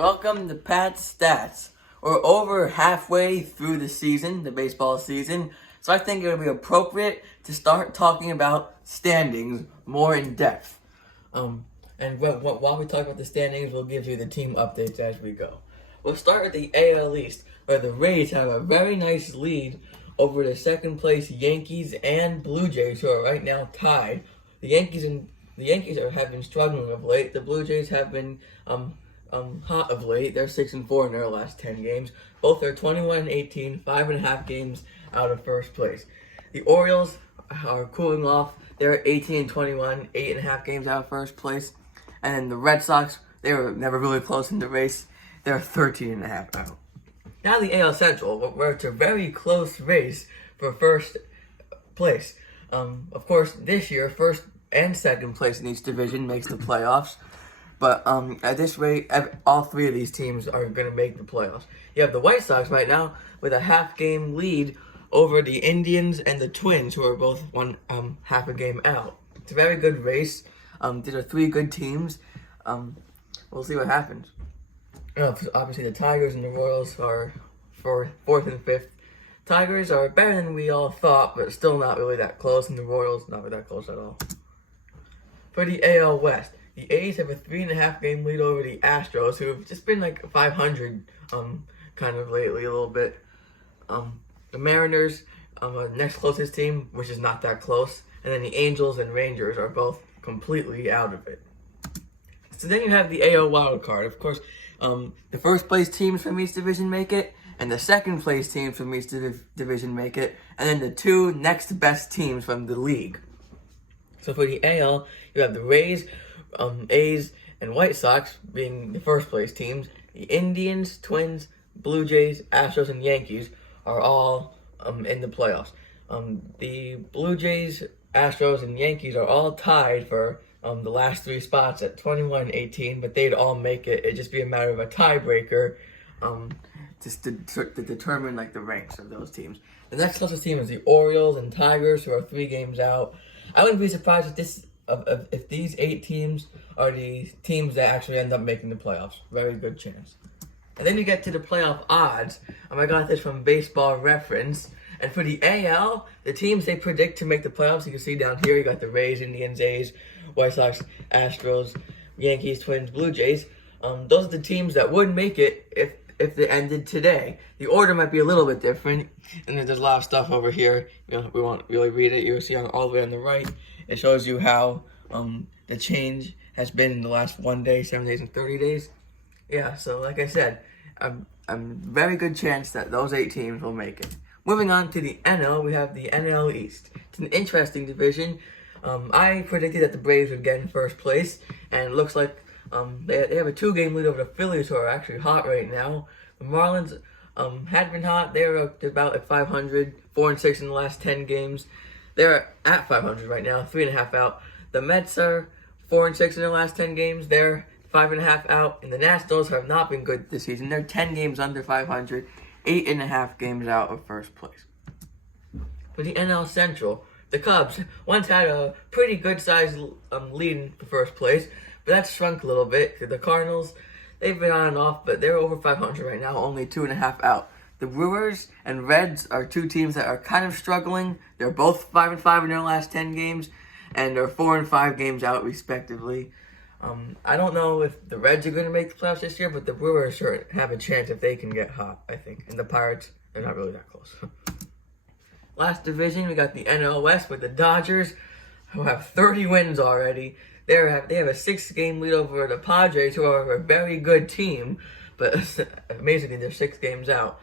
Welcome to Pat's Stats. We're over halfway through the season, the baseball season, so I think it would be appropriate to start talking about standings more in depth. And while we talk about the standings, we'll give you the team updates as we go. We'll start with the AL East, where the Rays have a very nice lead over the second place Yankees and Blue Jays, who are right now tied. The Yankees have been struggling of late. The Blue Jays have been hot of late. They're 6-4 in their last 10 games. Both are 21-18, 5.5 games out of first place. The Orioles are cooling off. They're 18-21, 8.5 games out of first place. And then the Red Sox, they were never really close in the race. They're 13.5 out. Now the AL Central, where it's a very close race for first place. Of course, this year, first and second place in each division makes the playoffs. But at this rate, all three of these teams are going to make the playoffs. You have the White Sox right now with a half-game lead over the Indians and the Twins, who are both half a game out. It's a very good race. These are three good teams. We'll see what happens. Obviously, the Tigers and the Royals are for 4th and 5th. Tigers are better than we all thought, but still not really that close, and the Royals not really that close at all. For the AL West, the A's have a 3.5 game lead over the Astros, who have just been like 500 kind of lately a little bit. The Mariners, next closest team, which is not that close, and then the Angels and Rangers are both completely out of it. So then you have the AL wild card. Of course, the first place teams from each division make it, and the second place teams from each division make it, and then the two next best teams from the league. So for the AL, you have the Rays, A's, and White Sox being the first place teams. The Indians, Twins, Blue Jays, Astros, and Yankees are all in the playoffs. The Blue Jays, Astros, and Yankees are all tied for the last three spots at 21-18, but they'd all make it. It'd just be a matter of a tiebreaker just to determine like the ranks of those teams. The next closest team is the Orioles and Tigers, who are 3 games out. I wouldn't be surprised if these 8 teams are the teams that actually end up making the playoffs. Very good chance. And then you get to the playoff odds. I got this from Baseball Reference. And for the AL, the teams they predict to make the playoffs, you can see down here, you got the Rays, Indians, A's, White Sox, Astros, Yankees, Twins, Blue Jays. Those are the teams that would make it if they ended today. The order might be a little bit different, and then there's a lot of stuff over here. We won't really read it. You'll see all the way on the right. It shows you how the change has been in the last 1 day, 7 days, and 30 days. Yeah, so like I said, I'm very good chance that those 8 teams will make it. Moving on to the NL, we have the NL East. It's an interesting division. I predicted that the Braves would get in first place, and it looks like they have a 2-game lead over the Phillies, who are actually hot right now. The Marlins had been hot. They're about at 500, 4-6 in the last 10 games. They're at 500 right now, 3.5 out. The Mets are 4-6 in their last 10 games. They're 5.5 out. And the Nationals have not been good this season. They're 10 games under 500, 8.5 games out of first place. For the NL Central, the Cubs once had a pretty good-sized lead in the first place, but that's shrunk a little bit. The Cardinals, they've been on and off, but they're over 500 right now, only 2.5 out. The Brewers and Reds are 2 teams that are kind of struggling. They're both 5-5 in their last 10 games, and they're 4-5 games out, respectively. I don't know if the Reds are going to make the playoffs this year, but the Brewers sure have a chance if they can get hot, I think. And the Pirates, they're not really that close. Last division, we got the NL West with the Dodgers, who have 30 wins already. They have a 6-game lead over the Padres, who are a very good team, but amazingly, they're 6 games out.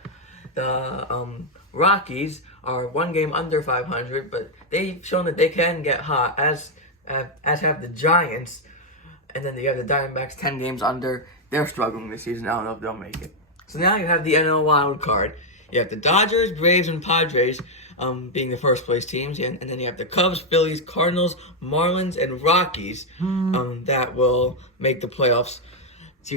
The Rockies are 1 game under 500, but they've shown that they can get hot, as have the Giants. And then you have the Diamondbacks 10 games under. They're struggling this season. I don't know if they'll make it. So now you have the NL wild card. You have the Dodgers, Braves, and Padres being the first place teams, and then you have the Cubs, Phillies, Cardinals, Marlins, and Rockies that will make the playoffs.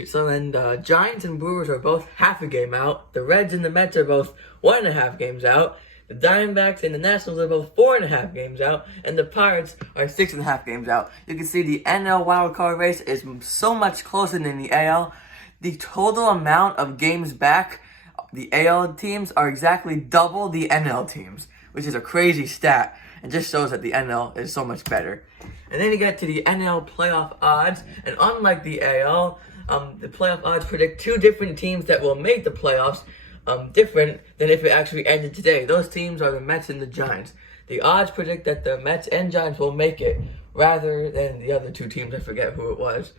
So then the Giants and Brewers are both half a game out. The Reds and the Mets are both 1.5 games out. The Diamondbacks and the Nationals are both 4.5 games out, and the Pirates are 6.5 games out. You can see the NL wildcard race is so much closer than the AL. the total amount of games back, the AL teams are exactly double the NL teams, which is a crazy stat. It just shows that the NL is so much better. And then you get to the NL playoff odds, and unlike the AL, the playoff odds predict two different teams that will make the playoffs, different than if it actually ended today. Those teams are the Mets and the Giants. The odds predict that the Mets and Giants will make it, rather than the other two teams. I forget who it was.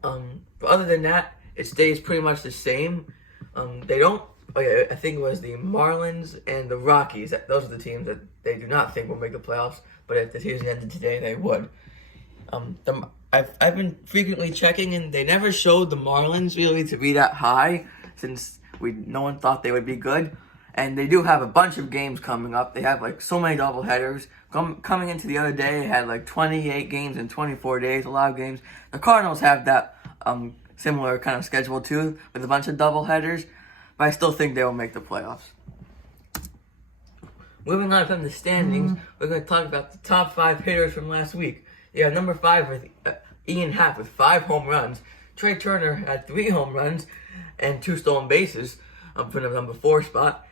But other than that, it stays pretty much the same. They don't. I think it was the Marlins and the Rockies. Those are the teams that they do not think will make the playoffs. But if the season ended today, they would. I've been frequently checking, and they never showed the Marlins really to be that high, since no one thought they would be good. And they do have a bunch of games coming up. They have like so many doubleheaders. Coming into the other day, they had like 28 games in 24 days, a lot of games. The Cardinals have that similar kind of schedule too, with a bunch of doubleheaders. But I still think they will make the playoffs. Moving on from the standings, we're going to talk about the top 5 hitters from last week. You have number 5 with Ian Happ with 5 home runs. Trey Turner had 3 home runs and 2 stolen bases for the number 4 spot.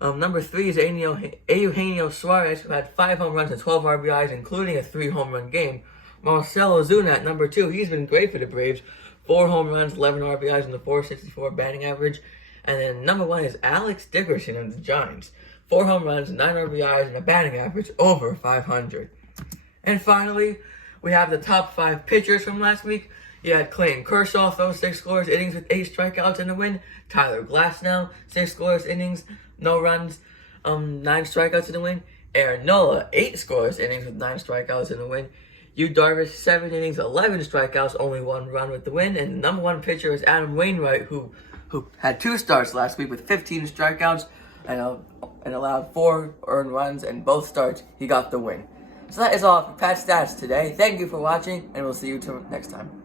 Number 3 is Eugenio Suarez, who had 5 home runs and 12 RBIs, including a 3 home run game. Marcell Ozuna at number 2. He's been great for the Braves. 4 home runs, 11 RBIs, and the .464 batting average. And then number 1 is Alex Dickerson of the Giants. 4 home runs, 9 RBIs, and a batting average over 500. And finally, we have the top 5 pitchers from last week. You had Clayton Kershaw throw 6 scoreless innings with 8 strikeouts in the win. Tyler Glasnow, 6 scoreless innings, no runs, 9 strikeouts in the win. Aaron Nola, 8 scoreless innings with 9 strikeouts in the win. Yu Darvish, 7 innings, 11 strikeouts, only 1 run with the win. And the number 1 pitcher is Adam Wainwright, who had 2 starts last week with 15 strikeouts and allowed 4 earned runs, and both starts he got the win. So that is all for Pat Stats today. Thank you for watching, and we'll see you next time.